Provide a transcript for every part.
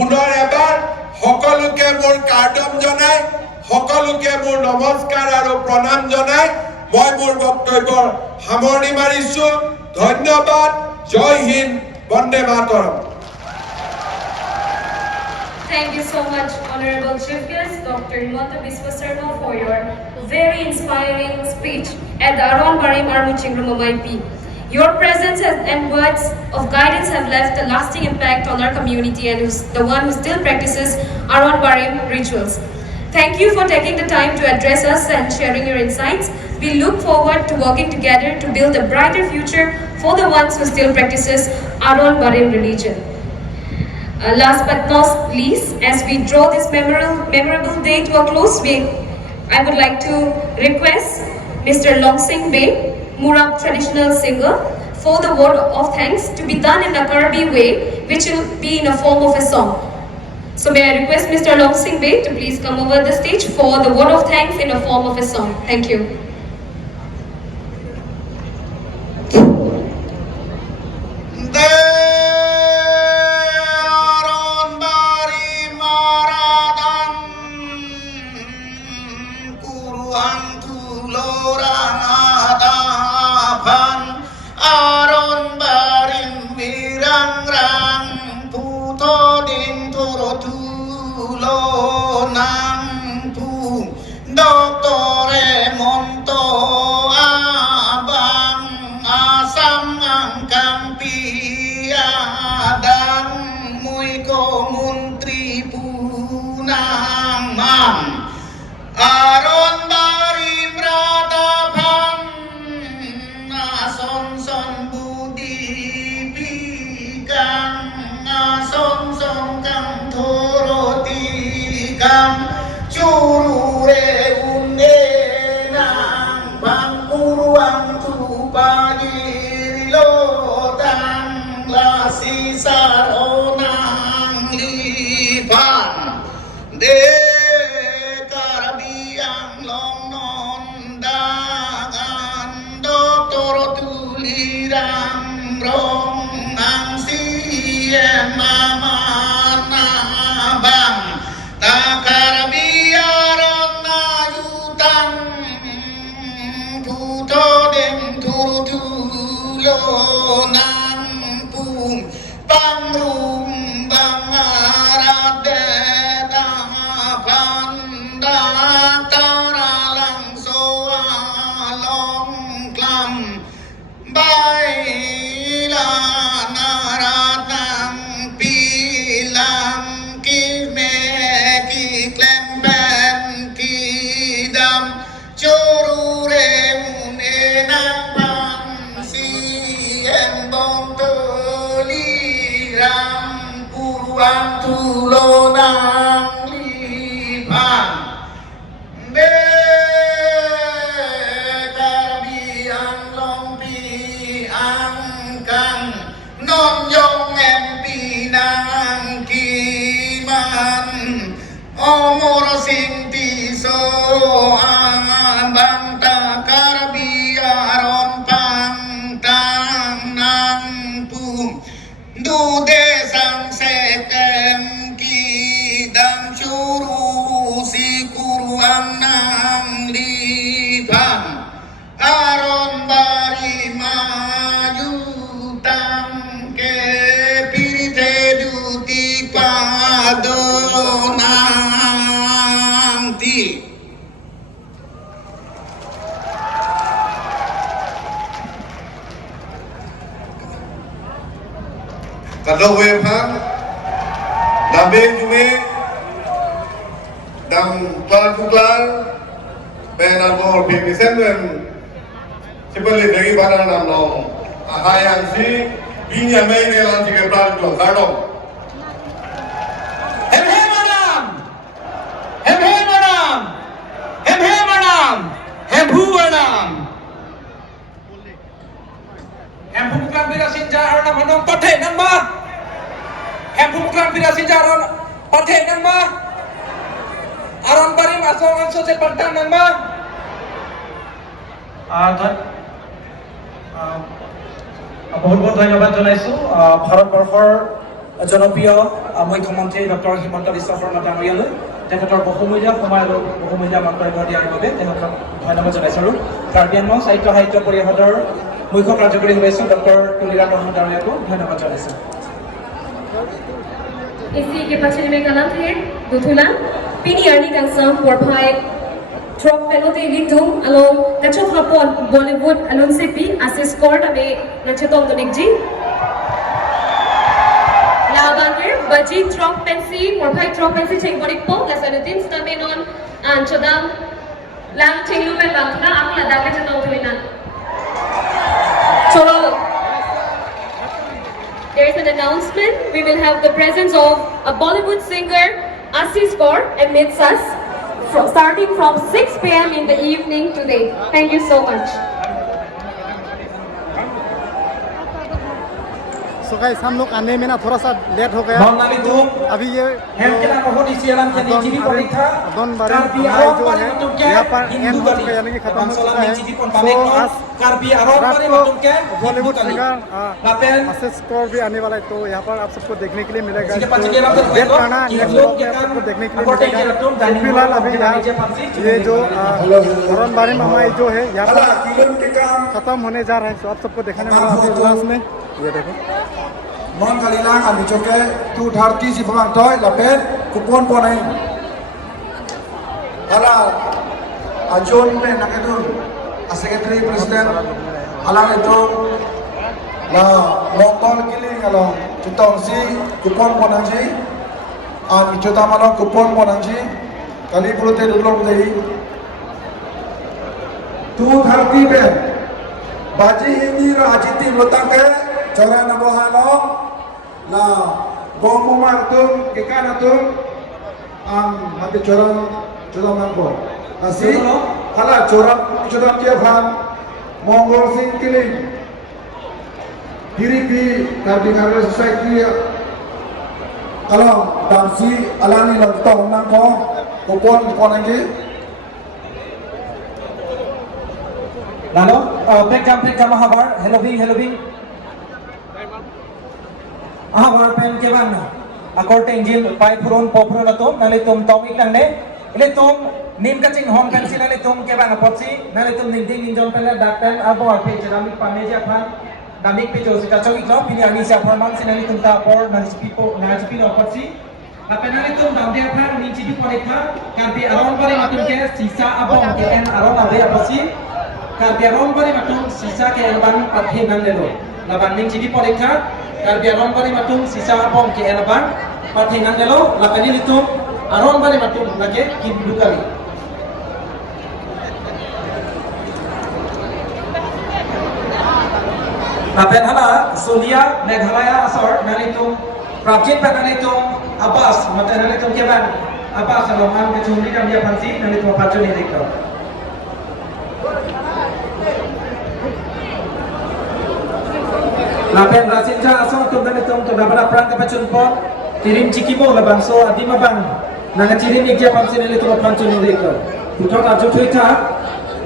পুনৰ এবাৰ সকলোকে মোৰ কাৰ্ডম জনাই সকলোকে মোৰ নমস্কাৰ আৰু প্ৰণাম জনাই মই মোৰ বক্তব্যৰ সামৰণি মাৰিছো ধন্যবাদ জয় Hind Vande Mataram Thank you so much, Honorable Chief Guest, Dr. Himanta Biswa Sarma, for your very inspiring speech at the Aron Barim Armu Chingruma MIP. Your presence and words of guidance have left a lasting impact on our community and who's the one who still practices Aron Barim rituals. Thank you for taking the time to address us and sharing your insights. We look forward to working together to build a brighter future for the ones who still practices Aron Barim religion. Last but not least, as we draw this memorable day to a close, I would like to request Mr. Longsing Bey, Murab traditional singer, for the word of thanks to be done in a Karabi way, which will be in a form of a song. So may I request Mr. Longsing Bey to please come over the stage for the word of thanks in a form of a song. Thank you. Kalau webhan, nabe jume, dam klar, penamor pipisen dan sebeli dari barang namno, ahayan si, binya main elan tiga pelan tu, kardom. Hem manam, hem manam. Hem bukan birasin jaran nama nom pathe nama. Hem bukan birasin jaran pathe nama. Aron Barim asal anso se pantang nama. বহুত বহুত ধন্যবাদ জনাইছো ভাৰতবৰ্ষৰ জনপ্ৰিয় মুখ্যমন্ত্ৰী doctor Himanta Biswa Sarma ডাঙৰীয়ালৈ তেখেতৰ বহুমূলীয়া সময় আৰু বহুমূলীয়া মন্তব্য দিয়াৰ বাবে তেখেতক ধন্যবাদ জনাইছোঁ আৰু কাৰ্বি আংলং সাহিত্য পৰিষদৰ মুখ্য কাৰ্যকৰী সদস্য ডক্টৰ তুলিৰাম বৰ্মন ডাঙৰীয়াকো ধন্যবাদ জনাইছোঁ। Isi ke pachini me kalam thir dutulan pini arni kangsam porphai drop penalty litum along kacho hapon Bollywood along sipi assist court ame nachetong donikji Labanir baji drop pensi porphai drop pensi chengbonik po lasanutin stamenon an chodam lang chenglu pe bangna akla dake chetong tuinan cholo. There is an announcement. We will have the presence of a Bollywood singer, Assis Kaur, amidst us, starting from 6 p.m. in the evening today. Thank you so much. So guys, हम लोग आने में ना थोड़ा सा late हो गया। अभी ये दोन बार जो है यहाँ पर एंड हो चुका है, यानी कि खत्म हो चुका है। तो आज रात को बॉलीवुड सिंगर आशीष कौर भी आने वाला है, तो यहाँ पर आप सबको देखने के लिए मिलेगा। तो वेट करना, नेक्स्ट ब्लॉग में आप सबको देखने के लिए मिलेगा। फिलहाल अभी यहाँ ये जो अरुण बारी मामा जो है यहाँ पर खत्म होने जा रहा है, तो आप सबको दिखाने वाला अभी उल्लास में ये देखो non kalilang ami choke tu tharti si phang toy lapen kupon ponai ala ajon pe nakadun a secretary president ala itu la lokal kiling ala chutong si kupon ponang ji ami chota malo kupon ponang ji kali pulote dulong dei tu tharti pe baji ini rajiti lotang ke cara nabohalo na gomumar tum kekana tum ang mati coran coran nangko nasi hala coran coran tiaphan Mongol Singh Kiling diri kardi karya society kalau damsi alani lantong nangko kupon lagi lalu pekam mahabar hello bing Ahar pen ke bang akor tengjil pai purun popurun atom nale tum tomik nangde ile tum nim kaching hon kansi nale tum ke bang apotsi nale tum ningding ninjon pen dak pen abo pe jamik pameja phan damik pe josi kachok iklo pini ani sa forman sinali tum ta por nalisi pipo apotsi apen nale tum damde phan ninchi di porekha karbi aron bare matum ke sisa abong ke en aron ade apotsi karbi aron bare matum sisa ke ban pathe nandelo laban ninchi di porekha karbi aron bari matung sisa abong ke elabang pathingan delo lapani litum aron bari matung lage kibukali lapen hala solia meghalaya asor nalitum prajit panalitum abbas matanalitum ke bang abbas alongan ke chumri kam dia phansi nalitum pachoni deklo lapen rasinja asong tum dan itum to dabara prang ka pachun pon tirim chikimo la bangso adima bang nanga tirim ikja pamsin le tum panchun deklo puthok aju thuita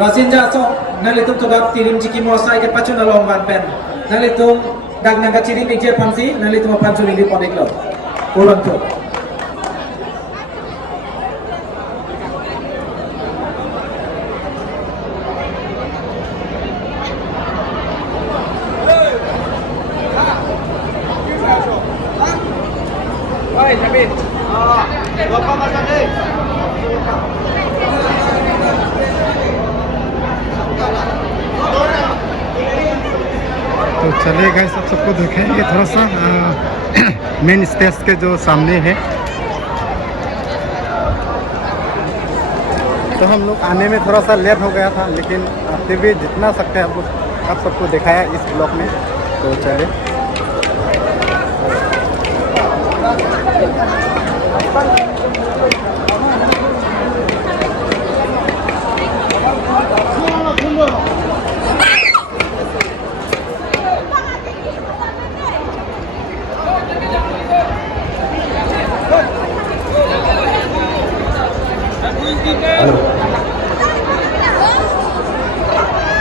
rasinja asong nale tum to dab tirim chikimo sai ke pachun along ban pen nale tum dag nanga tirim ikja pamsi nale tum panchun le pon deklo ulang to तो चलिए guys आप सबको देखें, ये थोड़ा सा main stage के जो सामने है, तो हम लोग आने में थोड़ा सा लेट हो गया था, लेकिन फिर भी जितना सकते हैं आप सबको दिखाया इस ब्लॉग में। तो चलिए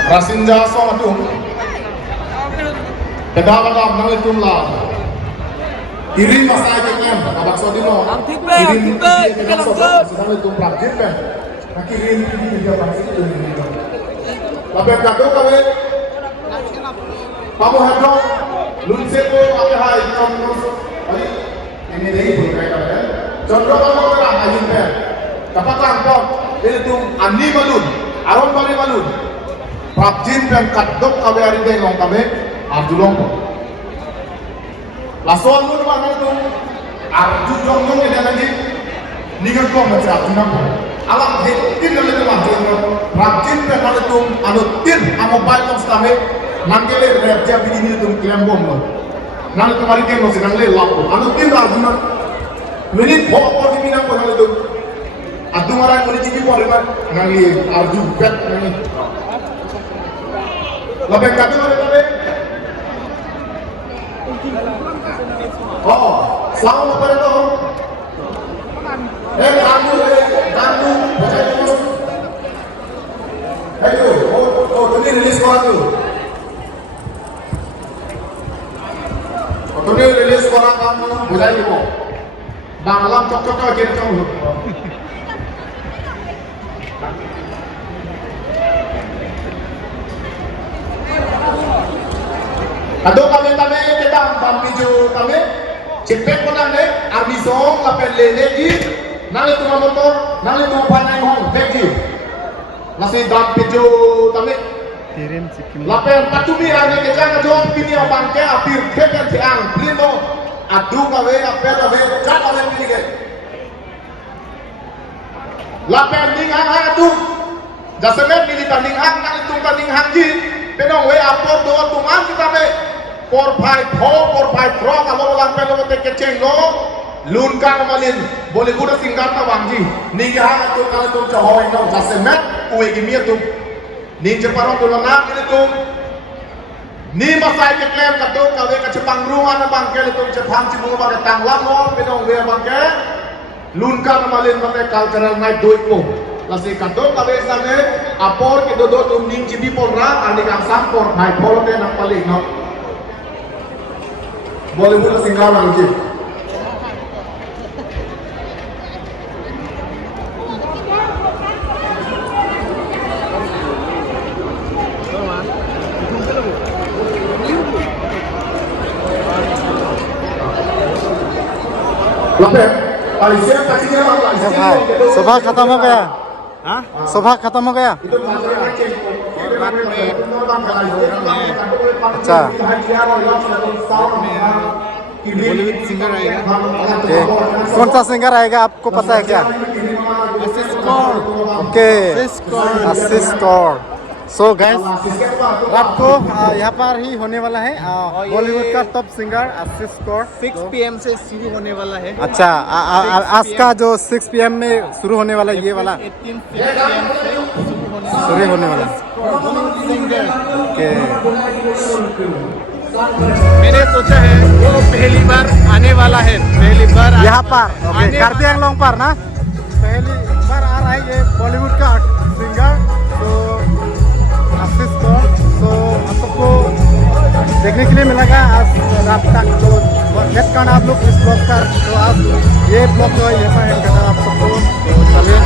Rasinja so atum Kedawat nang itum la Irin masai kekem, abak sodi mo. Irin hindi kekem sobat, sedang itu praktik kan. Nak irin hindi dia praktik itu. Labek kado kawe. Pamu hadro, lunse ko ape hai jom nos. Ari ini dei pun kai kawe. Jondro kamu kerang ayun per. Kapak kangkong, ini tu ani malun, aron bali malun. Praktik kan kadok kawe ari dei long kawe, arjulong ko. Lason mo naman ito, arju jong eda lagi, ningan ko macam arju namo. Alam tin na lagi macam itu, praktik kan kalau itu anu tin, amo bayar stahe, nanggele reja begini itu kilam bom lo. Nang itu mari kemo sedang le lapo, anu tin arju namo. Minit bawa di minang ko itu, adu marang muni cipi ko riman, nangi arju bet nangi. Labek katu labek. Oh, selamat pada tahun. Kamu, baca itu. Ayo, ini rilis sekolah tu. Ini rilis sekolah kamu, baca itu. Dalam cocok aja kamu. Aduh kami kita bampijo kami. Cepet pernah deh, arbisong lapel lele di, nali tu motor, nali tu panai hong, begi, nasi dam pijo tami, lapel patumi ada kejang jong pini abangke apir beken tiang, lino, adu kawe apel cat kawe pini ke, lapel ninghang adu, jasemet militan ninghang nali tu ninghang ji, penong we apor doa tuman kita be. Por pai tro kalau ulang pelo te keceng no lun kan malin boleh kuda singkat na wangji ninga tu kalau tu cahoy no jasemet uwe gimia tu ning jeparong tu lana ini tu ni masai ke klem katu kawe ka cepang ruan na bangke tu cepang cibung ba tanglam no pedong we bangke lun kan malin mate cultural night doit ko lasi katu kawe sane apor ke dodo tu ning cibi porra ani kang sampor pai polo te nak paling no boleh mudah singgah lagi. सुबह खत्म हो गया हाँ सुबह खत्म हो गया अच्छा बॉलीवुड सिंगर आएगा कौन सा सिंगर आएगा आपको पता है क्या ओके आशीष कौर सो गाइस रात को यहाँ पर ही होने वाला है बॉलीवुड का टॉप सिंगर आशीष कौर 6 PM से शुरू होने वाला है अच्छा आज का जो 6 PM में शुरू होने वाला ये वाला 18 PM से शुरू होने वाला सिंगर ओके मैंने सोचा है वो पहली बार आने वाला है पहली बार यहाँ पर कार्बी आंगलोंग पर ना पहली बार आ रहा है ये बॉलीवुड का सिंगर तो आशीष कौर तो आप सबको देखने के लिए मिलेगा आज रात तक तो वेट करना आप लोग इस ब्लॉग पर तो आप ये ब्लॉग जो है यहाँ पर आप सबको तो चलिए